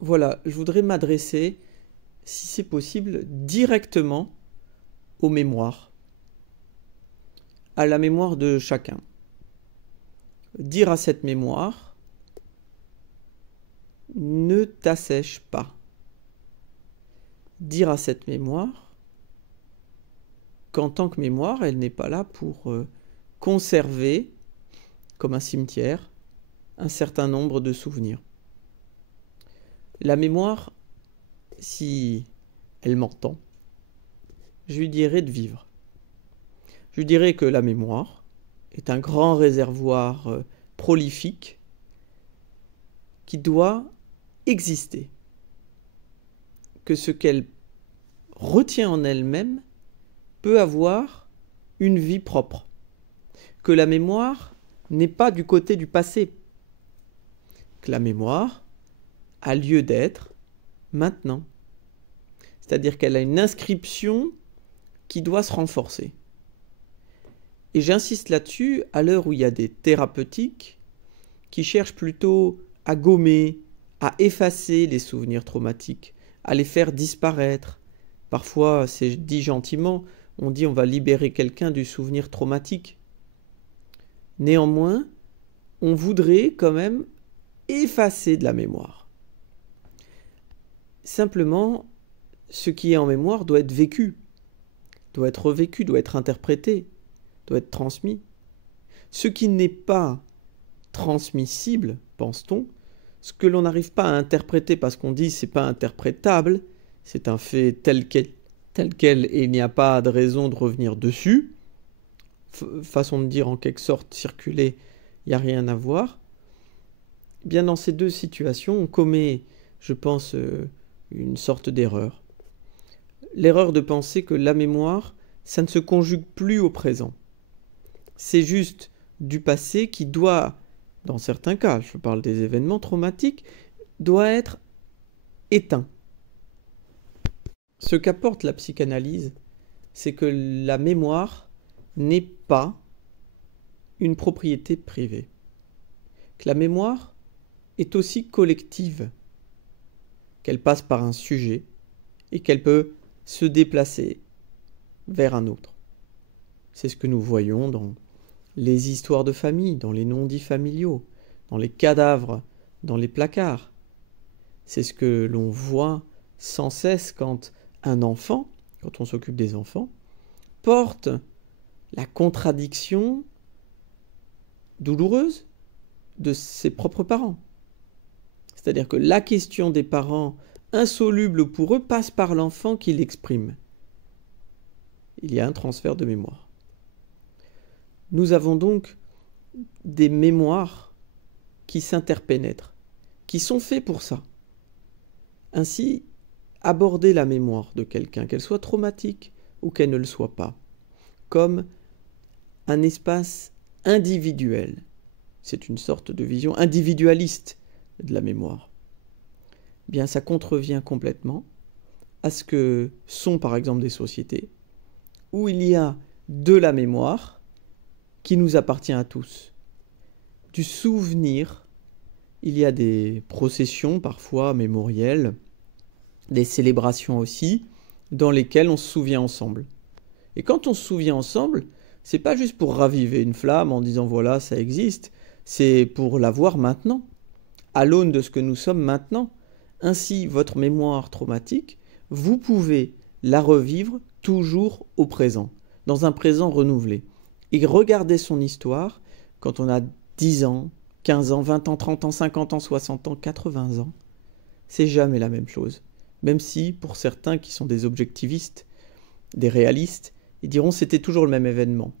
voilà, je voudrais m'adresser, si c'est possible, directement aux mémoires, à la mémoire de chacun. Dire à cette mémoire, ne t'assèche pas. Dire à cette mémoire qu'en tant que mémoire, elle n'est pas là pour conserver, comme un cimetière, un certain nombre de souvenirs. La mémoire, si elle m'entend, je lui dirais de vivre. Je lui dirais que la mémoire est un grand réservoir prolifique qui doit exister, que ce qu'elle retient en elle-même peut avoir une vie propre, que la mémoire n'est pas du côté du passé, que la mémoire a lieu d'être maintenant. C'est-à-dire qu'elle a une inscription qui doit se renforcer. Et j'insiste là-dessus à l'heure où il y a des thérapeutiques qui cherchent plutôt à gommer, à effacer les souvenirs traumatiques, à les faire disparaître. Parfois, c'est dit gentiment, on dit on va libérer quelqu'un du souvenir traumatique. Néanmoins, on voudrait quand même effacer de la mémoire. Simplement, ce qui est en mémoire doit être vécu, doit être revécu, doit être interprété, doit être transmis. Ce qui n'est pas transmissible, pense-t-on, ce que l'on n'arrive pas à interpréter parce qu'on dit c'est pas interprétable, c'est un fait tel quel et il n'y a pas de raison de revenir dessus, façon de dire en quelque sorte circuler, il n'y a rien à voir. Bien dans ces deux situations, on commet, je pense, une sorte d'erreur. L'erreur de penser que la mémoire, ça ne se conjugue plus au présent. C'est juste du passé qui doit, dans certains cas, je parle des événements traumatiques, doit être éteint. Ce qu'apporte la psychanalyse, c'est que la mémoire n'est pas une propriété privée. Que la mémoire est aussi collective, qu'elle passe par un sujet et qu'elle peut se déplacer vers un autre. C'est ce que nous voyons dans les histoires de famille, dans les non-dits familiaux, dans les cadavres, dans les placards. C'est ce que l'on voit sans cesse quand un enfant, quand on s'occupe des enfants, porte la contradiction douloureuse de ses propres parents. C'est-à-dire que la question des parents, insoluble pour eux, passe par l'enfant qui l'exprime. Il y a un transfert de mémoire. Nous avons donc des mémoires qui s'interpénètrent, qui sont faits pour ça. Ainsi, aborder la mémoire de quelqu'un, qu'elle soit traumatique ou qu'elle ne le soit pas, comme un espace individuel. C'est une sorte de vision individualiste de la mémoire. Bien, ça contrevient complètement à ce que sont par exemple des sociétés où il y a de la mémoire qui nous appartient à tous. Du souvenir, il y a des processions parfois mémorielles, des célébrations aussi, dans lesquelles on se souvient ensemble. Et quand on se souvient ensemble, c'est pas juste pour raviver une flamme en disant voilà, ça existe, c'est pour la voir maintenant, à l'aune de ce que nous sommes maintenant. Ainsi, votre mémoire traumatique, vous pouvez la revivre toujours au présent, dans un présent renouvelé. Et regarder son histoire, quand on a 10 ans, 15 ans, 20 ans, 30 ans, 50 ans, 60 ans, 80 ans, c'est jamais la même chose. Même si, pour certains qui sont des objectivistes, des réalistes, ils diront c'était toujours le même événement.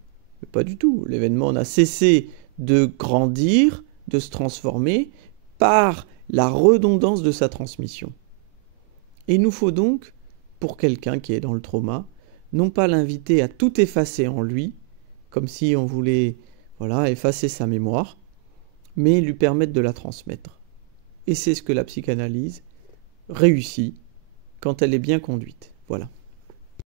Mais pas du tout. L'événement n'a cessé de grandir, de se transformer par la redondance de sa transmission. Et il nous faut donc, pour quelqu'un qui est dans le trauma, non pas l'inviter à tout effacer en lui, comme si on voulait effacer sa mémoire, mais lui permettre de la transmettre. Et c'est ce que la psychanalyse réussit quand elle est bien conduite. Voilà.